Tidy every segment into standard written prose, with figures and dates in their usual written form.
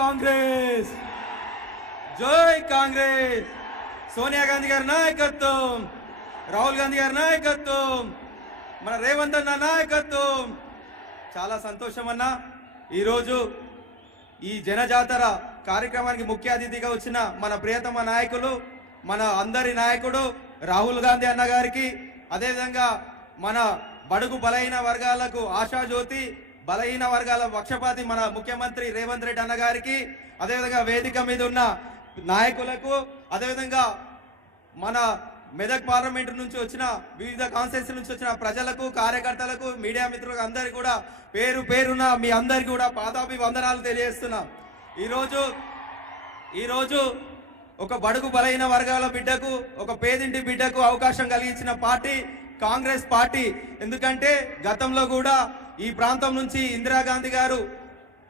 కాంగ్రెస్, జై కాంగ్రెస్. సోనియా గాంధీ గారి నాయకత్వం, రాహుల్ గాంధీ గారి నాయకత్వం, మన రేవంత్ అన్న నాయకత్వం. చాలా సంతోషం అన్న. ఈరోజు ఈ జనజాతర కార్యక్రమానికి ముఖ్య అతిథిగా వచ్చిన మన ప్రియతమ నాయకులు, మన అందరి నాయకుడు రాహుల్ గాంధీ అన్న గారికి, అదేవిధంగా మన బడుగు బలహీన వర్గాలకు ఆశాజ్యోతి, బలహీన వర్గాల పక్షపాతి మన ముఖ్యమంత్రి రేవంత్ రెడ్డి అన్న గారికి, అదేవిధంగా వేదిక మీద ఉన్న నాయకులకు, అదేవిధంగా మన మెదక్ పార్లమెంట్ నుంచి వచ్చిన వివిధ కాన్స్టిట్యూన్సీ నుంచి వచ్చిన ప్రజలకు, కార్యకర్తలకు, మీడియా మిత్రులకు అందరికీ కూడా పేరు పేరున మీ అందరికీ కూడా పాదాభివందనాలు తెలియజేస్తున్నా. ఈరోజు ఒక బడుగు బలహీన వర్గాల బిడ్డకు, ఒక పేదింటి బిడ్డకు అవకాశం కలిగించిన పార్టీ కాంగ్రెస్ పార్టీ. ఎందుకంటే గతంలో కూడా ఈ ప్రాంతం నుంచి ఇందిరాగాంధీ గారు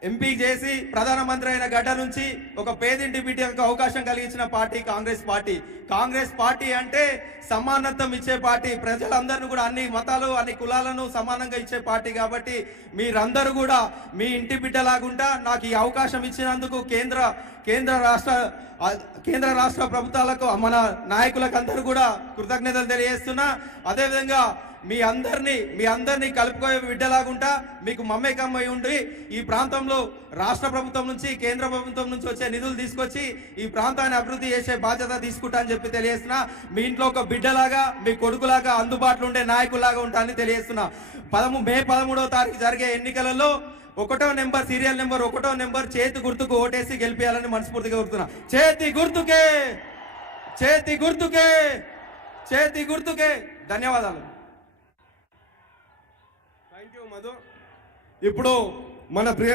ఎంపీ చేసి ప్రధానమంత్రి అయిన గడ్డ నుంచి ఒక పేదింటి బిడ్డకు అవకాశం కలిగించిన party Congress party. Congress party అంటే సమానత్వం ఇచ్చే పార్టీ, ప్రజలందరినీ కూడా అన్ని మతాలు అన్ని కులాలను సమానంగా ఇచ్చే పార్టీ. కాబట్టి మీరందరూ కూడా మీ ఇంటి బిడ్డలాగుంటా నాకు ఈ అవకాశం ఇచ్చినందుకు కేంద్ర రాష్ట్ర ప్రభుత్వాలకు, మన నాయకులకు అందరూ కూడా కృతజ్ఞతలు తెలియజేస్తున్నా. అదేవిధంగా మీ అందరినీ కలుపుకోయే బిడ్డలాగుంటా మీకు మమ్మకమై ఉండి ఈ ప్రాంతంలో రాష్ట్ర ప్రభుత్వం నుంచి, కేంద్ర ప్రభుత్వం నుంచి వచ్చే నిధులు తీసుకొచ్చి ఈ ప్రాంతాన్ని అభివృద్ధి చేసే బాధ్యత తీసుకుంటా అని చెప్పి తెలియజేస్తున్నా. మీ ఇంట్లో ఒక బిడ్డలాగా, మీ కొడుకులాగా అందుబాటులో ఉండే నాయకులాగా ఉంటా అని తెలియజేస్తున్నా. మే 13వ తారీఖు జరిగే ఎన్నికలలో 1వ నెంబర్, సీరియల్ నెంబర్ 1వ నెంబర్ చేతి గుర్తుకు ఓటేసి గెలిపించాలని మనస్ఫూర్తిగా కోరుతున్నా. చేతి గుర్తుకే. ధన్యవాదాలు. Thank you Madhu. ఇప్పుడు మన ప్రియ